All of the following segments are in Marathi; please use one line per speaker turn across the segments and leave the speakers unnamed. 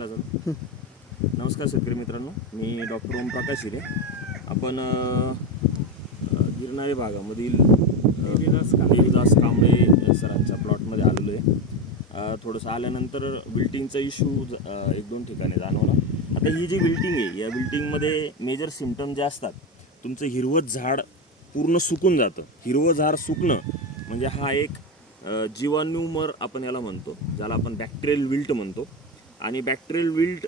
केला जातो. नमस्कार शेतकरी मित्रांनो मी डॉक्टर ओमप्रकाश हिरे. आपण गिरणारे भागामधील अ, देवीदास कांबळे सरांच्या प्लॉटमध्ये आलेलो आहे. थोडंसं आल्यानंतर विल्टिंगचा इश्यू एक दोन ठिकाणी जाणवला. आता ही जी विल्टिंग आहे या विल्टिंगमध्ये मेजर सिमटम जे असतात तुमचं हिरवत झाड पूर्ण सुकून जातं. हिरवं झाड सुकणं म्हणजे हा एक जीवाणूमर आपण याला म्हणतो ज्याला आपण बॅक्टेरियल विल्ट म्हणतो. आणि बॅक्टेरियल विल्ट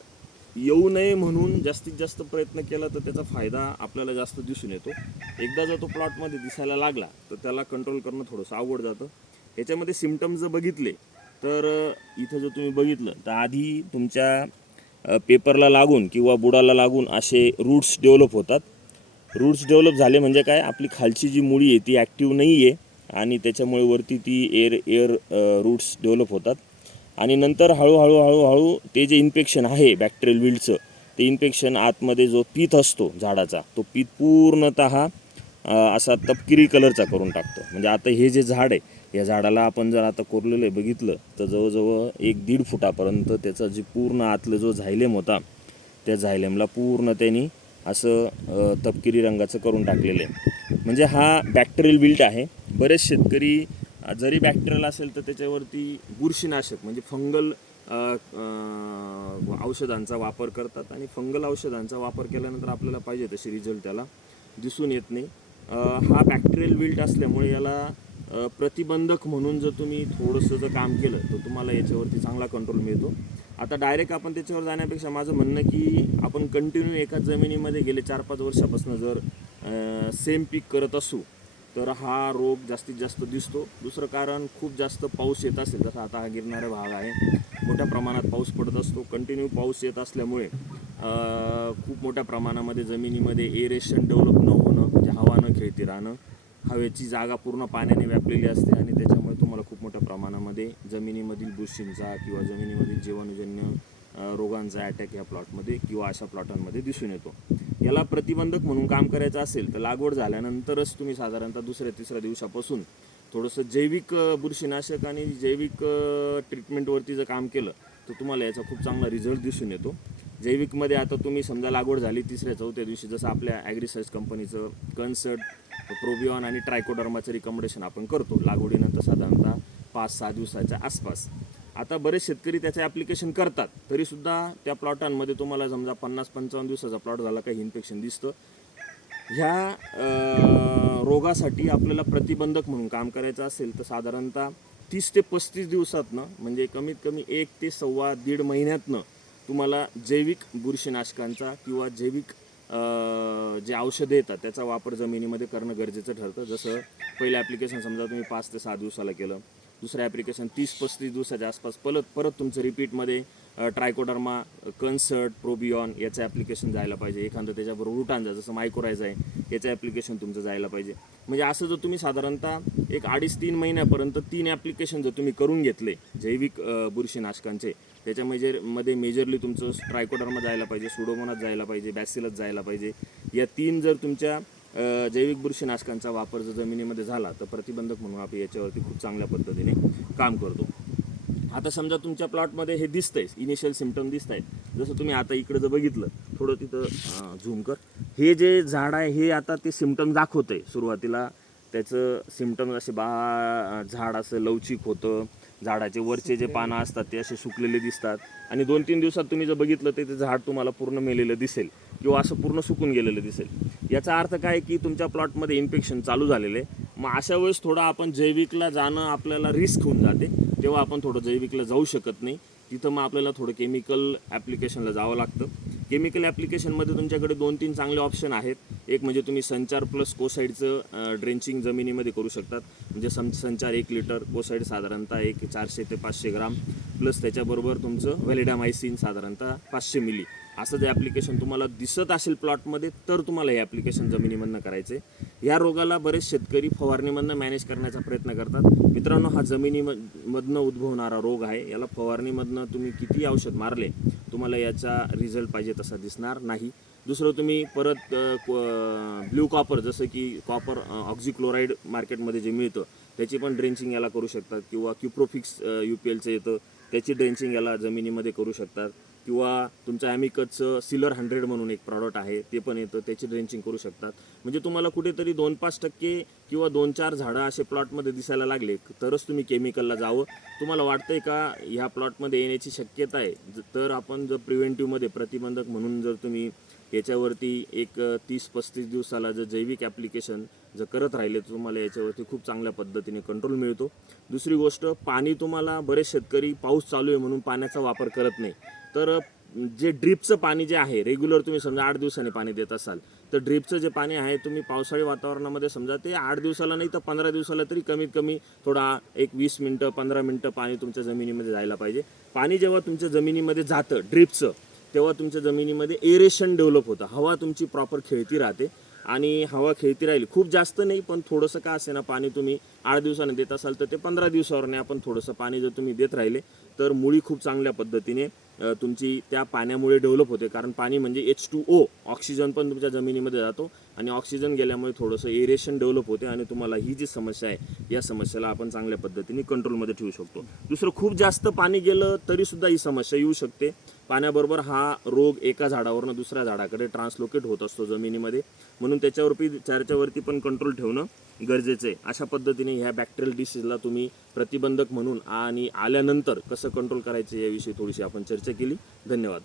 येऊ नये म्हणून जास्तीत जास्त प्रयत्न केला तर त्याचा फायदा आपल्याला जास्त दिसून येतो. एकदा जर तो प्लॉटमध्ये दिसायला लागला तर त्याला कंट्रोल करणं थोडंसं अवघड जातं. ह्याच्यामध्ये सिमटम्स जर बघितले तर इथं जर तुम्ही बघितलं तर आधी तुमच्या पेपरला लागून किंवा बुडाला लागून असे रूट्स डेव्हलप होतात. रूट्स डेव्हलप झाले म्हणजे काय? आपली खालची जी मुळी आहे ती ॲक्टिव्ह नाही आहे आणि त्याच्यामुळे वरती ती एअर एअर रूट्स डेव्हलप होतात. आणि नंतर हळूहळू हळूहळू ते जे इन्फेक्शन आहे बॅक्टेरियल विल्डचं ते इन्फेक्शन आतमध्ये जो पीत असतो झाडाचा तो पीत पूर्णतः असा तपकिरी कलरचा करून टाकतो. म्हणजे आता हे जे झाड आहे या झाडाला आपण जर आता कोरलेलं आहे बघितलं तर जवळजवळ एक दीड फुटापर्यंत त्याचा जे पूर्ण आतलं जो झायलेम होता त्या झायलेमला पूर्ण त्यांनी असं तपकिरी रंगाचं करून टाकलेलं आहे. म्हणजे हा बॅक्टेरियल विल्ट आहे. बरेच शेतकरी जरी बॅक्टेरियल असेल तर त्याच्यावरती बुरशीनाशक म्हणजे फंगल औषधांचा वापर करतात आणि फंगल औषधांचा वापर केल्यानंतर आपल्याला पाहिजे तसे रिझल्ट त्याला दिसून येत नाही. हा बॅक्टेरियल विल्ट असल्यामुळे याला प्रतिबंधक म्हणून जर तुम्ही थोडंसं जर काम केलं तर तुम्हाला याच्यावरती चांगला कंट्रोल मिळतो. आता डायरेक्ट आपण त्याच्यावर जाण्यापेक्षा माझं म्हणणं की आपण कंटिन्यू एकाच जमिनीमध्ये गेले चार पाच वर्षापासून जर सेम पीक करत असू तर हा रोग जास्तीत जास्त दिसतो. दुसरं कारण खूप जास्त पाऊस येत असेल जसा आता हा गिरणारा भाग आहे. मोठ्या प्रमाणात पाऊस पडत असतो. कंटिन्यू पाऊस येत असल्यामुळे खूप मोठ्या प्रमाणामध्ये जमिनीमध्ये एरेशन डेव्हलप न होणं म्हणजे हवा न खेळती राहणं हवेची जागा पूर्ण पाण्याने व्यापलेली असते आणि त्याच्यामुळे तुम्हाला खूप मोठ्या प्रमाणामध्ये जमिनीमधील बुरशींचा किंवा जमिनीमधील जीवाणूजन्य रोगांचा अटॅक या प्लॉटमध्ये किंवा अशा प्लॉटांमध्ये दिसून येतो. याला प्रतिबंधक म्हणून काम करायचं असेल तर लागवड झाल्यानंतरच तुम्ही साधारणतः दुसऱ्या तिसऱ्या दिवसापासून थोडंसं जैविक बुरशीनाशक आणि जैविक ट्रीटमेंटवरती जर काम केलं तर तुम्हाला याचा खूप चांगला रिझल्ट दिसून येतो. जैविकमध्ये आता तुम्ही समजा लागवड झाली तिसऱ्या चौथ्या दिवशी जसं आपल्या ॲग्रिसर्च कंपनीचं कन्सर्ट प्रोबिऑन आणि ट्रायकोडर्माचं रिकमेंडेशन आपण करतो. लागवडीनंतर साधारणतः पाच सहा दिवसाच्या आसपास. आता बरेच शेतकरी त्याचं ॲप्लिकेशन करतात. तरीसुद्धा त्या प्लॉटांमध्ये तुम्हाला समजा पन्नास पंचावन्न दिवसाचा प्लॉट झाला काही इन्फेक्शन दिसतं. ह्या रोगासाठी आपल्याला प्रतिबंधक म्हणून काम करायचं असेल तर साधारणतः तीस ते पस्तीस दिवसातनं म्हणजे कमीत कमी एक ते सव्वा दीड महिन्यातनं तुम्हाला जैविक बुरशीनाशकांचा किंवा जैविक जे औषधं येतात त्याचा वापर जमिनीमध्ये करणं गरजेचं ठरतं. जसं पहिलं ॲप्लिकेशन समजा तुम्ही पाच ते सहा दिवसाला केलं. दुसरं ॲप्लिकेशन तीस पस्तीस दिवसाच्या आसपास परत परत तुमचं रिपीटमध्ये ट्रायकोडर्मा कन्सर्ट प्रोबियॉन याचं ॲप्लिकेशन जायला पाहिजे. एखादं त्याच्याबरोबर रुटांजा जसं मायक्रोरायझ आहे याचं ॲप्लिकेशन तुमचं जायला पाहिजे. म्हणजे असं जर तुम्ही साधारणतः एक अडीच तीन महिन्यापर्यंत तीन ॲप्लिकेशन जर तुम्ही करून घेतले जैविक बुरशीनाशकांचे त्याच्या मेजरमध्ये मेजरली तुमचं ट्रायकोडर्मा जायला पाहिजे सुडोमोनात जायला पाहिजे बॅसिलच जायला पाहिजे. या तीन जर तुमच्या जैविक बुरशीनाशकांचा वापर जर जमिनीमध्ये झाला तर प्रतिबंधक म्हणून आपण याच्यावरती खूप चांगल्या पद्धतीने काम करतो. आता समजा तुमच्या प्लॉटमध्ये हे दिसत आहे इनिशियल सिमटम दिसत आहेत जसं तुम्ही आता इकडे जर बघितलं थोडं तिथं झूम कर. हे जे झाड आहे हे आता ते सिमटम दाखवतंय सुरुवातीला. त्याचं सिमटम असे बा झाड असं लवचिक होतं. झाडाचे वरचे जे पानं असतात ते असे सुकलेले दिसतात. आणि दोन तीन दिवसात तुम्ही जर बघितलं तर ते झाड तुम्हाला पूर्ण मेलेलं दिसेल. किंवा असं पूर्ण सुकून गेलेलं दिसेल. याचा अर्थ काय की तुमच्या प्लॉटमध्ये इन्फेक्शन चालू झालेलं आहे. मग अशा वेळेस थोडं आपण जैविकला जाणं आपल्याला रिस्क होऊन जाते. तेव्हा आपण थोडं जैविकला जाऊ शकत नाही. तिथं मग आपल्याला थोडं केमिकल ॲप्लिकेशनला जावं लागतं. केमिकल ॲप्लिकेशनमध्ये तुमच्याकडे दोन तीन चांगले ऑप्शन आहेत. एक म्हणजे तुम्ही संचार प्लस कोसाईडचं ड्रेंचिंग जमिनीमध्ये करू शकतात. म्हणजे सं संचार एक लिटर कोसाईड साधारणतः एक चारशे ते पाचशे ग्राम. प्लस त्याच्याबरोबर तुमचं व्हॅलिडामायसिन साधारणतः पाचशे मिली. असं जे ॲप्लिकेशन तुम्हाला दिसत असेल प्लॉटमध्ये तर तुम्हाला हे ॲप्लिकेशन जमिनीमधनं करायचे या रोगाला बरेच शेतकरी फवारणीमधनं मॅनेज करण्याचा प्रयत्न करतात. मित्रांनो हा जमिनीमधनं उद्भवणारा रोग आहे. याला फवारणीमधनं तुम्ही किती औषध मारले तुम्हाला याचा रिझल्ट पाहिजे तसा दिसणार नाही. दुसरं तुम्ही परत ब्ल्यू कॉपर जसं की कॉपर ऑक्झिक्लोराईड मार्केटमध्ये जे मिळतं त्याची पण ड्रेंचिंग याला करू शकतात. किंवा क्युप्रोफिक्स यू पी एलचं येतं. त्याची ड्रेंचिंग याला जमिनीमध्ये करू शकतात. किंवा तुमच्या ॲमिकचं सिलर हंड्रेड म्हणून एक प्रॉडक्ट आहे ते पण येतं त्याची ड्रेंचिंग करू शकतात. म्हणजे तुम्हाला कुठेतरी दोन पाच टक्के किंवा दोन चार झाडं असे प्लॉटमध्ये दिसायला लागले तरच तुम्ही केमिकलला जावं. तुम्हाला वाटतंय का ह्या प्लॉटमध्ये येण्याची शक्यता आहे? ज- तर आपण जर प्रिव्हेंटिव्हमध्ये प्रतिबंधक म्हणून जर तुम्ही याच्यावरती एक तीस पस्तीस दिवसाला जर जैविक ॲप्लिकेशन जर करत राहिले तर तुम्हाला याच्यावरती खूप चांगल्या पद्धतीने कंट्रोल मिळतो. दुसरी गोष्ट पाणी तुम्हाला बरेच शेतकरी पाऊस चालू आहे म्हणून पाण्याचा वापर करत नाही. तर जे ड्रीपचं पाणी जे आहे रेग्युलर तुम्ही समजा आठ दिवसांनी पाणी देत असाल तर ड्रीपचं जे पाणी आहे तुम्ही पावसाळी वातावरणामध्ये समजा ते आठ दिवसाला नाही तर पंधरा दिवसाला तरी कमीत कमी थोडा एक वीस मिनटं पंधरा मिनटं पाणी तुमच्या जमिनीमध्ये जायला पाहिजे. पाणी जेव्हा तुमच्या जमिनीमध्ये जातं ड्रीपचं तेव्हा तुमच्या जमिनीमध्ये एरेशन डेव्हलप होतं. हवा तुमची प्रॉपर खेळती राहते. आणि हवा खेळती राहिली. खूप जास्त नाही पण थोडंसं का असे ना पाणी तुम्ही आठ दिवसाने देत असाल तर ते पंधरा दिवसावरने आपण थोडंसं पाणी जर तुम्ही देत राहिले तर मुळी खूप चांगल्या पद्धतीने तुमची त्या पाण्यामुळे डेव्हलप होते. कारण पाणी म्हणजे एच टू ओ ऑक्सिजन पण तुमच्या जमिनीमध्ये जातो. आणि ऑक्सिजन गेल्यामुळे थोडंसं एरेशन डेव्हलप होते आणि तुम्हाला ही जी समस्या आहे या समस्याला आपण चांगल्या पद्धतीने कंट्रोलमध्ये ठेवू शकतो. दुसरं खूप जास्त पाणी गेलं तरीसुद्धा ही समस्या येऊ शकते. पाण्याबरोबर हा रोग एका झाडावरनं दुसऱ्या झाडाकडे ट्रान्सलोकेट होत असतो जमिनीमध्ये. म्हणून त्याच्यावरती चारच्यावरती पण कंट्रोल ठेवणं गरजेचं आहे. अशा पद्धतीने ह्या बॅक्टेरियल डिसीजला तुम्ही प्रतिबंधक म्हणून आणि आल्यानंतर कसं कंट्रोल करायचं याविषयी थोडीशी आपण चर्चा केली. धन्यवाद.